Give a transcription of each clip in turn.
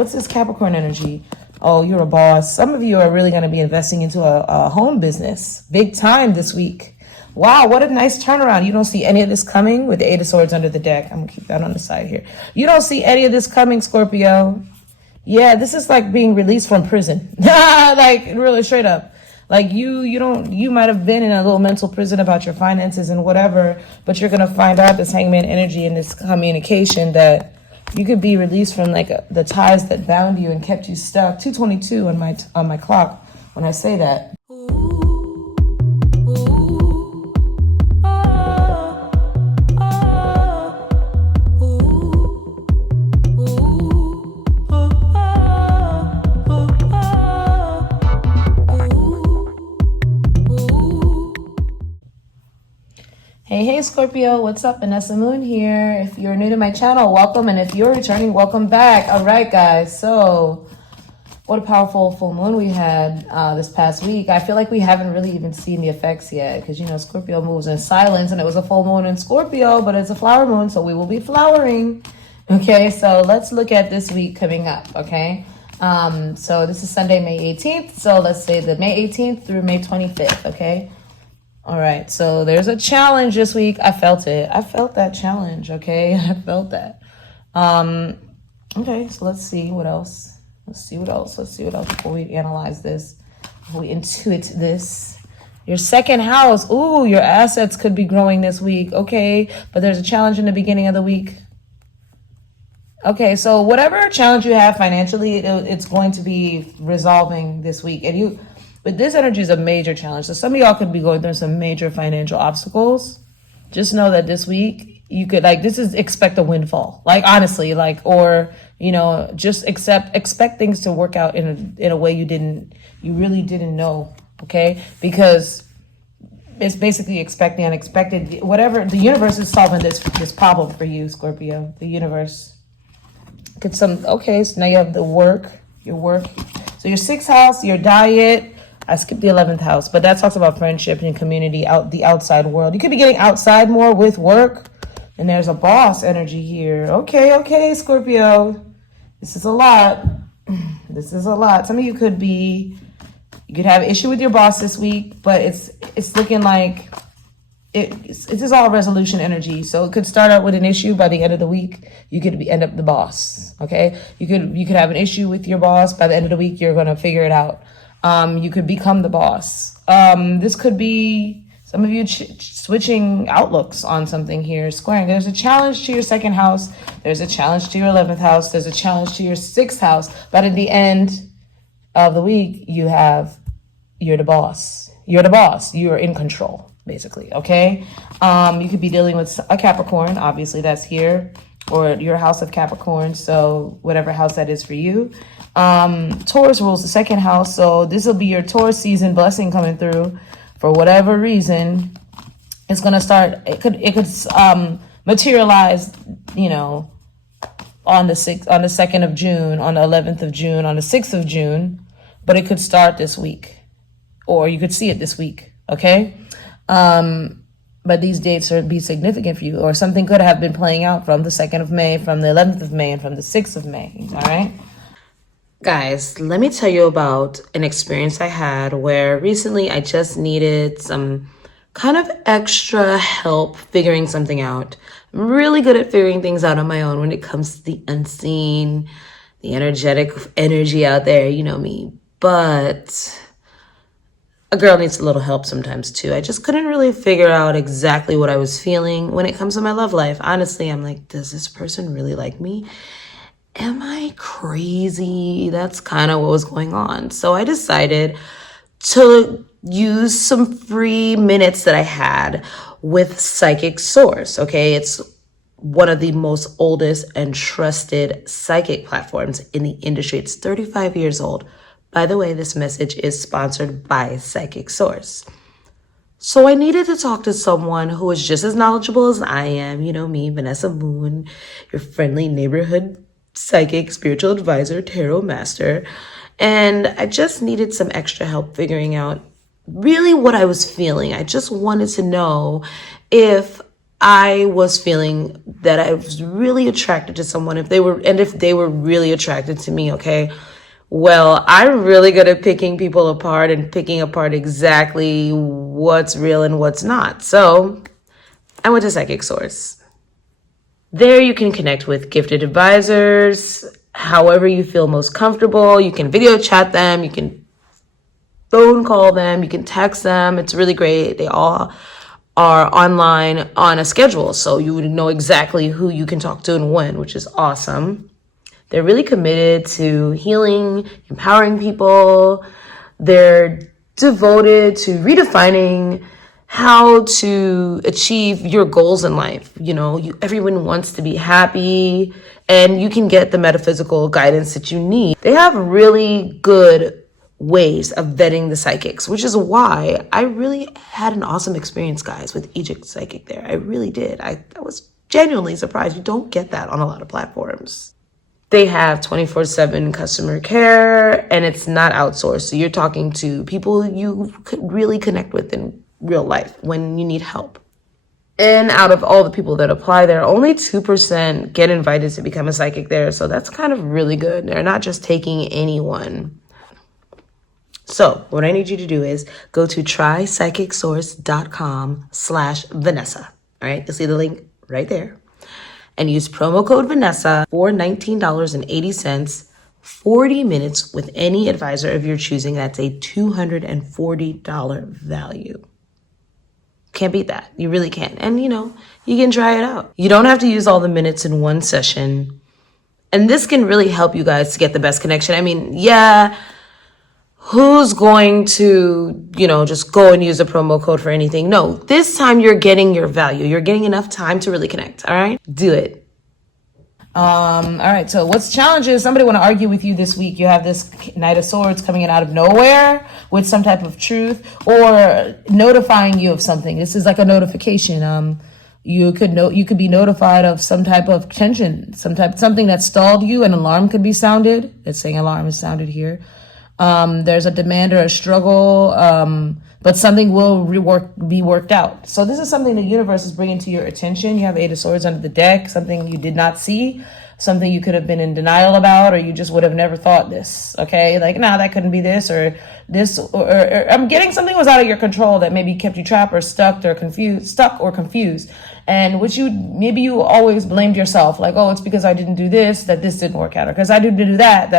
What's this Capricorn energy? Oh, you're a boss. Some of you are really going to be investing into a home business big time this week. Wow, what a nice turnaround. You don't see any of this coming with the Eight of Swords under the deck. I'm going to keep that on the side here. You don't see any of this coming, Scorpio. Yeah, this is like being released from prison. Like, really straight up. Like you might have been in a little mental prison about your finances and whatever, but you're going to find out this Hangman energy and this communication that you could be released from like the ties that bound you and kept you stuck. 222 on my clock when I say that. Hey Scorpio, what's up? Vanessa Moon here. If you're new to my channel, welcome, and if you're returning, welcome back. All right, guys, so what a powerful full moon we had this past week. I feel like we haven't really even seen the effects yet because, you know, Scorpio moves in silence, and it was a full moon in Scorpio, but it's a flower moon, so we will be flowering. Okay, so let's look at this week coming up, okay? So this is Sunday, May 18th, so let's say the May 18th through May 25th, okay? All right, so there's a challenge this week. I felt it. I felt that challenge, okay? I felt that. Okay, so let's see what else. Let's see what else before we analyze this, before we intuit this. Your second house. Ooh, your assets could be growing this week, okay? But there's a challenge in the beginning of the week. Okay, so whatever challenge you have financially, it's going to be resolving this week. And but this energy is a major challenge. So some of y'all could be going through some major financial obstacles. Just know that this week you could expect a windfall. Like honestly, or you know, just expect things to work out in a way you really didn't know. Okay, because it's basically expecting unexpected. Whatever, the universe is solving this problem for you, Scorpio. The universe. Okay, so now you have your work. So your sixth house, your diet. I skipped the 11th house, but that talks about friendship and community, the outside world. You could be getting outside more with work. And there's a boss energy here. Okay, Scorpio. This is a lot. This is a lot. Some of you could have an issue with your boss this week, but it's looking like it's just all resolution energy. So it could start out with an issue. By the end of the week, you could end up the boss. Okay, you could have an issue with your boss. By the end of the week, you're gonna figure it out. You could become the boss. This could be some of you switching outlooks on something here, squaring. There's a challenge to your second house. There's a challenge to your 11th house. There's a challenge to your sixth house. But at the end of the week, you're the boss. You're the boss. You're in control, basically, okay? You could be dealing with a Capricorn. Obviously, that's here. Or your house of Capricorn. So whatever house that is for you. Taurus rules the second house, so this will be your Taurus season blessing coming through. For whatever reason, it's gonna start. It could materialize, you know, on the 2nd of June, on the 11th of June, on the 6th of June, but it could start this week, or you could see it this week. Okay, but these dates be significant for you, or something could have been playing out from the 2nd of May, from the 11th of May, and from the 6th of May. All right. Guys, let me tell you about an experience I had where recently I just needed some kind of extra help figuring something out. I'm really good at figuring things out on my own when it comes to the unseen, the energy out there, you know me. But a girl needs a little help sometimes too. I just couldn't really figure out exactly what I was feeling when it comes to my love life. Honestly, I'm like, does this person really like me? Am I crazy? That's kind of what was going on. So I decided to use some free minutes that I had with Psychic Source. Okay, it's one of the most oldest and trusted psychic platforms in the industry. It's 35 years old. By the way, this message is sponsored by Psychic Source. So I needed to talk to someone who is just as knowledgeable as I am. You know me, Vanessa Moon, your friendly neighborhood psychic, spiritual advisor, tarot master. And I just needed some extra help figuring out really what I was feeling. I just wanted to know if I was feeling that I was really attracted to someone, if they were really attracted to me, okay? Well, I'm really good at picking people apart and picking apart exactly what's real and what's not. So I went to Psychic Source. There you can connect with gifted advisors, however you feel most comfortable. You can video chat them, you can phone call them, you can text them. It's really great. They all are online on a schedule, so you would know exactly who you can talk to and when, which is awesome. They're really committed to healing, empowering people. They're devoted to redefining how to achieve your goals in life. You know, everyone wants to be happy, and you can get the metaphysical guidance that you need. They have really good ways of vetting the psychics, which is why I really had an awesome experience, guys, with Egypt Psychic there. I really did. I was genuinely surprised. You don't get that on a lot of platforms. They have 24/7 customer care, and it's not outsourced. So you're talking to people you could really connect with in real life when you need help. And out of all the people that apply there, only 2% get invited to become a psychic there. So that's kind of really good. They're not just taking anyone. So what I need you to do is go to trypsychicsource.com/Vanessa. All right, you'll see the link right there. And use promo code Vanessa for $19.80, 40 minutes with any advisor of your choosing. That's a $240 value. Can't beat that. You really can't. And, you know, you can try it out. You don't have to use all the minutes in one session. And this can really help you guys to get the best connection. I mean, yeah, who's going to, you know, just go and use a promo code for anything? No, this time you're getting your value. You're getting enough time to really connect. All right, do it. All right. So what's challenges? Somebody want to argue with you this week. You have this Knight of Swords coming in out of nowhere with some type of truth or notifying you of something. This is like a notification. You could be notified of some type of tension, something that stalled you. An alarm could be sounded. It's saying alarm is sounded here. There's a demand or a struggle, but something will be worked out. So this is something the universe is bringing to your attention. You have Eight of Swords under the deck, something you did not see, something you could have been in denial about, or you just would have never thought this, okay? Like, nah, that couldn't be this, or this, or I'm getting something was out of your control that maybe kept you trapped or stuck or confused. And maybe you always blamed yourself, like, oh, it's because I didn't do this, that this didn't work out, or because I didn't do that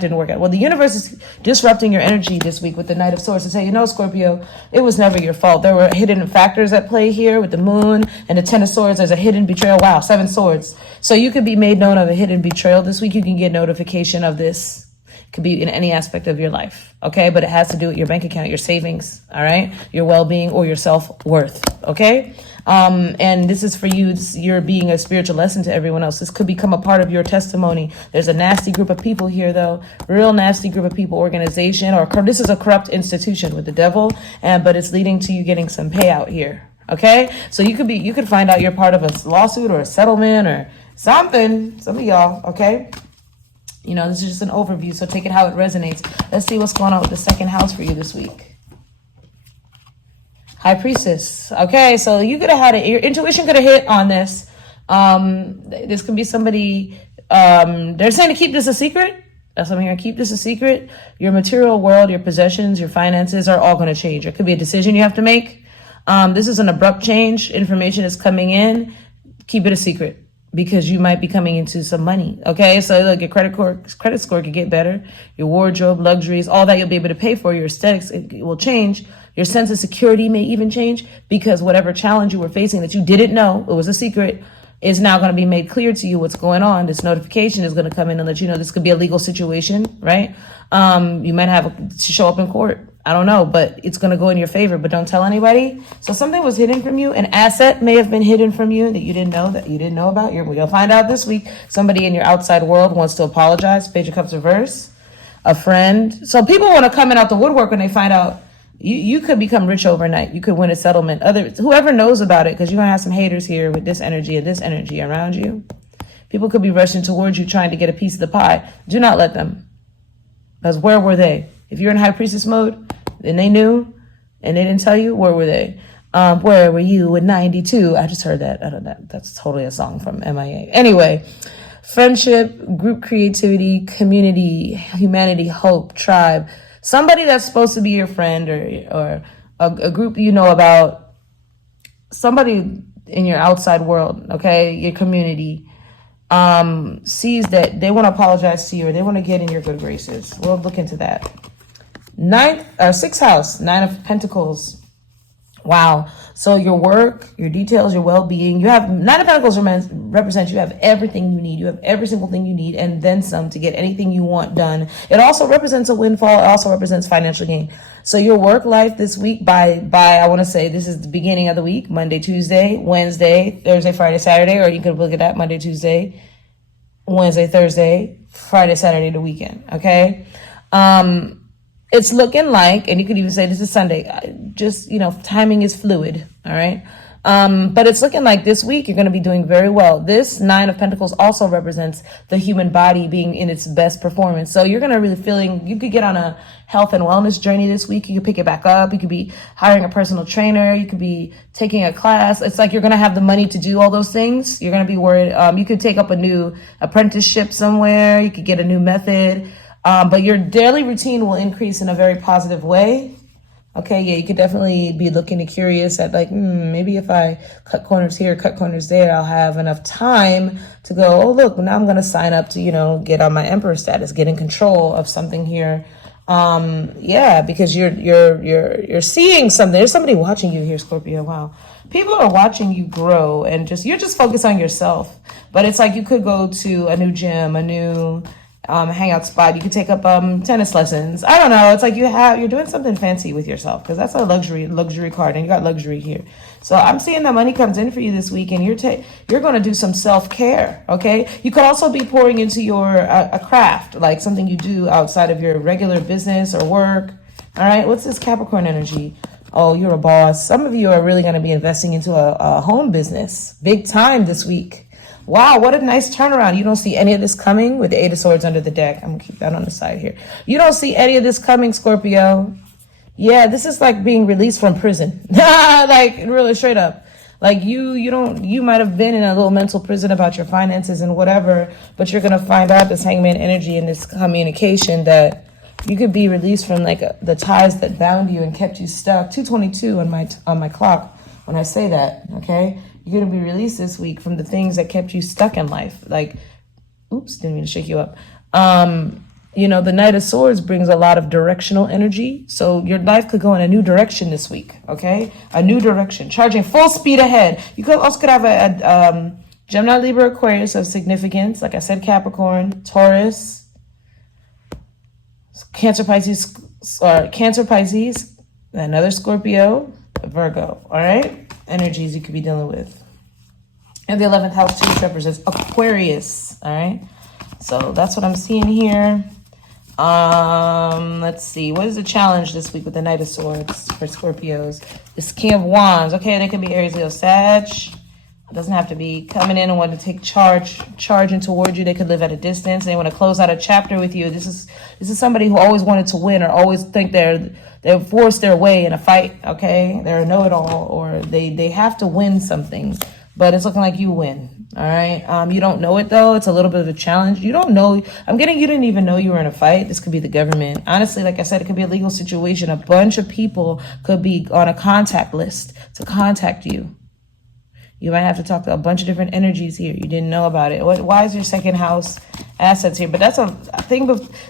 didn't work out. Well, the universe is disrupting your energy this week with the Knight of Swords to say, you know, Scorpio, it was never your fault. There were hidden factors at play here with the moon and the Ten of Swords. There's a hidden betrayal. Wow, 7 swords. So you could be made known of a hidden betrayal this week. You can get notification of this. It could be in any aspect of your life, okay? But it has to do with your bank account, your savings, all right? Your well-being or your self-worth, okay? And this is for you. You're being a spiritual lesson to everyone else. This could become a part of your testimony. There's a nasty group of people here, though. Real nasty group of people, organization, or this is a corrupt institution with the devil, but it's leading to you getting some payout here, okay? So you could find out you're part of a lawsuit or a settlement or something, some of y'all, okay? You know, this is just an overview, so take it how it resonates. Let's see what's going on with the second house for you this week. High Priestess. Okay, so you could have had your intuition could have hit on this. This could be somebody, they're saying to keep this a secret. That's what I'm hearing. Keep this a secret. Your material world, your possessions, your finances are all going to change. It could be a decision you have to make. This is an abrupt change. Information is coming in. Keep it a secret, because you might be coming into some money, okay? So look, your credit score could get better. Your wardrobe, luxuries, all that you'll be able to pay for. Your aesthetics, it will change. Your sense of security may even change, because whatever challenge you were facing that you didn't know, it was a secret, is now going to be made clear to you what's going on. This notification is going to come in and let you know this could be a legal situation, right? You might have to show up in court. I don't know, but it's going to go in your favor, but don't tell anybody. So something was hidden from you. An asset may have been hidden from you that you didn't know about. You'll find out this week. Somebody in your outside world wants to apologize. Page of Cups reverse. A friend. So people want to come in out the woodwork when they find out you could become rich overnight. You could win a settlement. Whoever knows about it, because you're going to have some haters here with this energy and this energy around you. People could be rushing towards you trying to get a piece of the pie. Do not let them. Because where were they? If you're in High Priestess mode and they knew and they didn't tell you, where were they? Where were you in 92? I just heard that. I don't know. That's totally a song from MIA. Anyway, friendship, group creativity, community, humanity, hope, tribe. Somebody that's supposed to be your friend or a group you know about. Somebody in your outside world, okay, your community, sees that they want to apologize to you or they want to get in your good graces. We'll look into that. Sixth house, 9 of Pentacles. Wow. So your work, your details, your well-being, you have 9 of Pentacles represents you have everything you need. You have every single thing you need and then some to get anything you want done. It also represents a windfall. It also represents financial gain. So your work life this week by I want to say this is the beginning of the week, Monday, Tuesday, Wednesday, Thursday, Friday, Saturday, or you could look at that Monday, Tuesday, Wednesday, Thursday, Friday, Saturday, the weekend. Okay. It's looking like, and you could even say this is Sunday, just, timing is fluid. All right. But it's looking like this week you're going to be doing very well. This 9 of Pentacles also represents the human body being in its best performance. So you're going to really you could get on a health and wellness journey this week. You could pick it back up. You could be hiring a personal trainer. You could be taking a class. It's like you're going to have the money to do all those things. You're going to be worried. You could take up a new apprenticeship somewhere. You could get a new method. But your daily routine will increase in a very positive way. Okay, yeah, you could definitely be looking and curious at maybe if I cut corners here, cut corners there, I'll have enough time to go, oh, look, now I'm going to sign up to, get on my emperor status, get in control of something here. Because you're seeing something. There's somebody watching you here, Scorpio. Wow. People are watching you grow and you're just focused on yourself. But it's like you could go to a new gym, a new hangout spot. You could take up tennis lessons. I don't know. It's like you're doing something fancy with yourself because that's a luxury card, and you got luxury here. So I'm seeing that money comes in for you this week, and you're going to do some self-care. Okay. You could also be pouring into your a craft, like something you do outside of your regular business or work. All right. What's this Capricorn energy? Oh, you're a boss. Some of you are really going to be investing into a home business big time this week. Wow, what a nice turnaround. You don't see any of this coming with the 8 of Swords under the deck. I'm going to keep that on the side here. You don't see any of this coming, Scorpio. Yeah, this is like being released from prison. Like, really straight up. Like, you might have been in a little mental prison about your finances and whatever, but you're going to find out this Hangman energy and this communication that you could be released from like the ties that bound you and kept you stuck. 222 on my clock when I say that, okay? You're going to be released this week from the things that kept you stuck in life. Like, oops, didn't mean to shake you up. The Knight of Swords brings a lot of directional energy. So your life could go in a new direction this week, okay? A new direction, charging full speed ahead. You could have a Gemini, Libra, Aquarius of significance. Like I said, Capricorn, Taurus, Cancer, Pisces, another Scorpio, Virgo, all right? Energies you could be dealing with. And the 11th house too represents Aquarius. All right. So that's what I'm seeing here. Let's see. What is the challenge this week with the Knight of Swords for Scorpios? This King of Wands. Okay, they could be Aries, Leo, Sag. It doesn't have to be coming in and want to take charging toward you. They could live at a distance. They want to close out a chapter with you. This is somebody who always wanted to win or always think they're forced their way in a fight. Okay, they're a know-it-all or they have to win something, but it's looking like you win. All right. You don't know it though. It's a little bit of a challenge. You don't know. You didn't even know you were in a fight. This could be the government. Honestly, like I said, it could be a legal situation. A bunch of people could be on a contact list to contact you. You might have to talk to a bunch of different energies here. You didn't know about it. Why is your second house assets here? But that's a thing.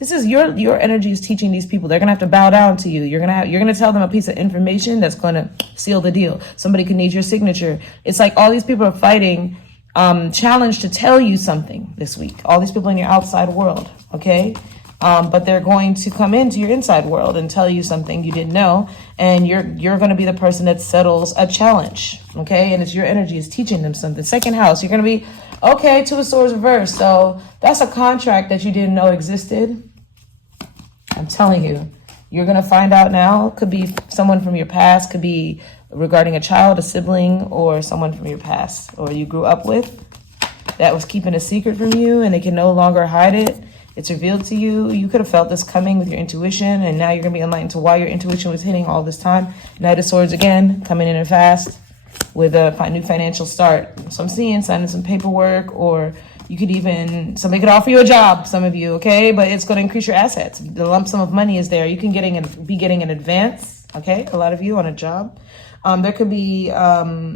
This is your energy is teaching these people. They're gonna have to bow down to you. You're gonna tell them a piece of information that's gonna seal the deal. Somebody could need your signature. It's like all these people are fighting, challenged to tell you something this week. All these people in your outside world. Okay. But they're going to come into your inside world and tell you something you didn't know, and you're going to be the person that settles a challenge, okay? And it's your energy is teaching them something. Second house, you're going to be, okay, 2 of Swords reversed. So that's a contract that you didn't know existed. I'm telling you, you're going to find out now. Could be someone from your past, could be regarding a child, a sibling, or someone from your past or you grew up with that was keeping a secret from you, and they can no longer hide it. It's revealed to you. You could have felt this coming with your intuition, and now you're going to be enlightened to why your intuition was hitting all this time. Knight of Swords again, coming in and fast with a new financial start. So I'm seeing signing some paperwork, or you could even, somebody could offer you a job, some of you, okay? But it's going to increase your assets. The lump sum of money is there. You can be getting an advance, okay? A lot of you on a job. There could be a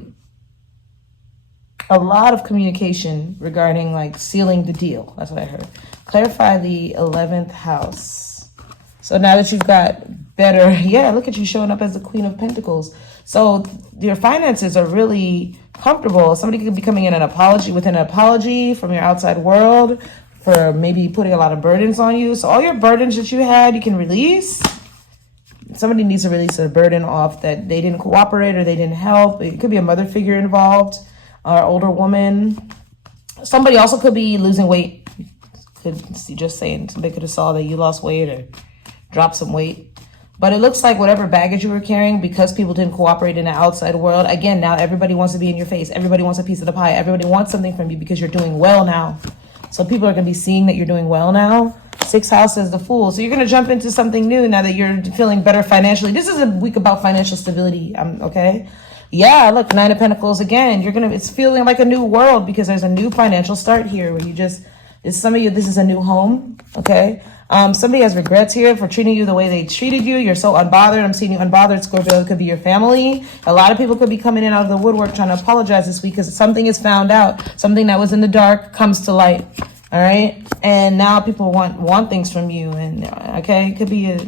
lot of communication regarding like sealing the deal. That's what I heard. Clarify the 11th house. So now that you've got better, yeah, look at you showing up as the Queen of Pentacles. So your finances are really comfortable. Somebody could be coming in with an apology from your outside world for maybe putting a lot of burdens on you. So all your burdens that you had, you can release. Somebody needs to release a burden off that they didn't cooperate or they didn't help. It could be a mother figure involved or older woman. Somebody also could be losing weight. Could see, just saying, somebody could have saw that you lost weight or dropped some weight. But it looks like whatever baggage you were carrying, because people didn't cooperate in the outside world, again, now everybody wants to be in your face. Everybody wants a piece of the pie. Everybody wants something from you because you're doing well now. So people are going to be seeing that you're doing well now. 6th house is the Fool. So you're going to jump into something new now that you're feeling better financially. This is a week about financial stability, okay? Yeah, look, 9 of Pentacles again. It's feeling like a new world because there's a new financial start here where some of you, this is a new home, okay? Somebody has regrets here for treating you the way they treated you. You're so unbothered. I'm seeing you unbothered, Scorpio. It could be your family. A lot of people could be coming in out of the woodwork trying to apologize this week because something is found out. Something that was in the dark comes to light, all right? And now people want things from you. And, okay, it could be a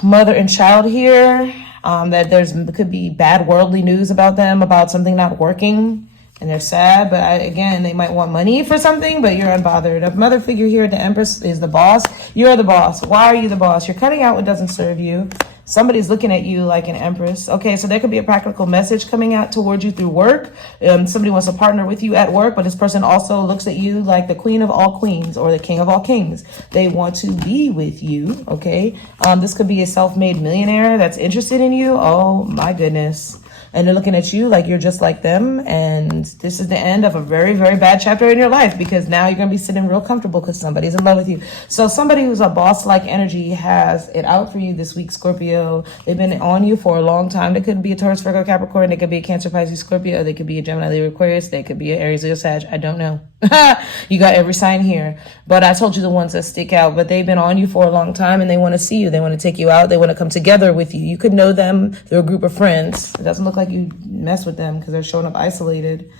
mother and child here. That could be bad worldly news about them, about something not working. And they're sad, but again, they might want money for something, but you're unbothered. A mother figure here, the Empress is the boss. You're the boss. Why are you the boss? You're cutting out what doesn't serve you. Somebody's looking at you like an Empress. Okay, so there could be a practical message coming out towards you through work. Somebody wants to partner with you at work, but this person also looks at you like the Queen of all queens or the King of all kings. They want to be with you, okay? This could be a self-made millionaire that's interested in you. Oh, my goodness. And they're looking at you like you're just like them. And this is the end of a very, very bad chapter in your life because now you're going to be sitting real comfortable because somebody's in love with you. So somebody who's a boss-like energy has it out for you this week, Scorpio. They've been on you for a long time. They could be a Taurus, Virgo, Capricorn. They could be a Cancer, Pisces, Scorpio. They could be a Gemini, Libra, Aquarius. They could be an Aries, Leo, Sag. I don't know. You got every sign here. But I told you the ones that stick out. But they've been on you for a long time and they want to see you. They want to take you out. They want to come together with you. You could know them through a group of friends. It doesn't look like you mess with them because they're showing up isolated.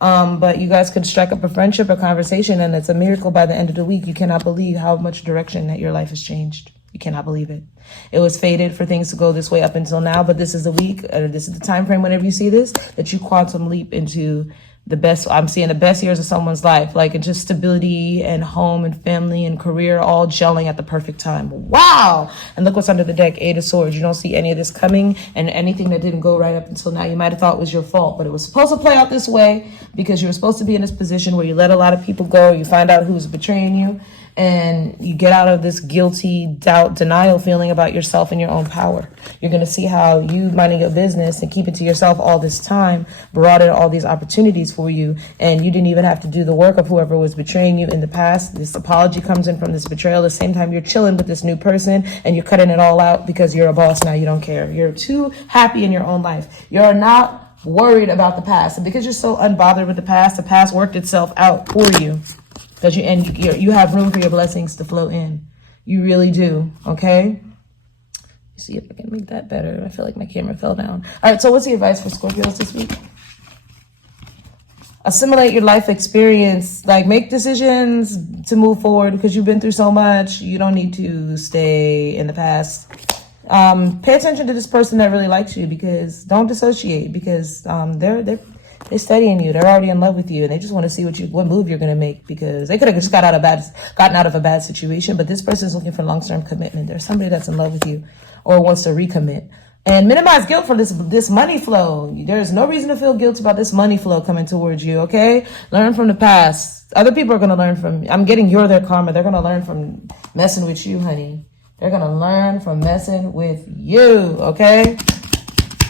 But you guys could strike up a friendship or conversation, and it's a miracle by the end of the week. You cannot believe how much direction that your life has changed. You cannot believe it. It was fated for things to go this way up until now, but this is the week, this is the time frame whenever you see this, that you quantum leap into the best. I'm seeing the best years of someone's life, like just stability and home and family and career all gelling at the perfect time. Wow. And look what's under the deck, 8 of Swords. You don't see any of this coming, and anything that didn't go right up until now, you might have thought was your fault, but it was supposed to play out this way because you were supposed to be in this position where you let a lot of people go. You find out who's betraying you, and you get out of this guilty, doubt, denial feeling about yourself and your own power. You're going to see how you minding your business and keeping to yourself all this time brought in all these opportunities for you, and you didn't even have to do the work of whoever was betraying you in the past. This apology comes in from this betrayal. At the same time, you're chilling with this new person and you're cutting it all out because you're a boss now. You don't care. You're too happy in your own life. You're not worried about the past. And because you're so unbothered with the past worked itself out for you. Because you have room for your blessings to flow in. You really do, okay? See if I can make that better. I feel like my camera fell down. All right, so what's the advice for Scorpios this week? Assimilate your life experience. Like, make decisions to move forward because you've been through so much. You don't need to stay in the past. Pay attention to this person that really likes you, because don't dissociate, because they're studying you. They're already in love with you, and they just want to see what move you're going to make, because they could have just gotten out of a bad situation, but this person is looking for long-term commitment. There's somebody that's in love with you or wants to recommit. And minimize guilt for this money flow. There's no reason to feel guilty about this money flow coming towards you, okay? Learn from the past. Other people are going to learn from, I'm getting their karma. They're going to learn from messing with you, honey. They're going to learn from messing with you, okay?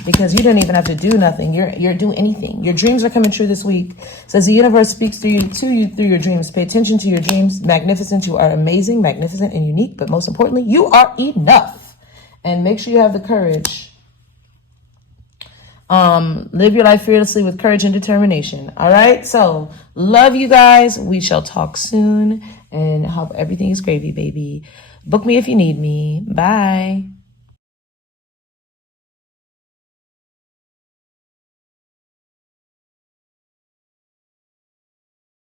because you didn't even have to do nothing. You're doing anything. Your dreams are coming true this week. Says the universe speaks to you through your dreams. Pay attention to your dreams. Magnificent. You are amazing, magnificent, and unique. But most importantly, you are enough. And make sure you have the courage. Live your life fearlessly with courage and determination. All right. So love you guys. We shall talk soon, and hope everything is gravy, baby. Book me if you need me. Bye.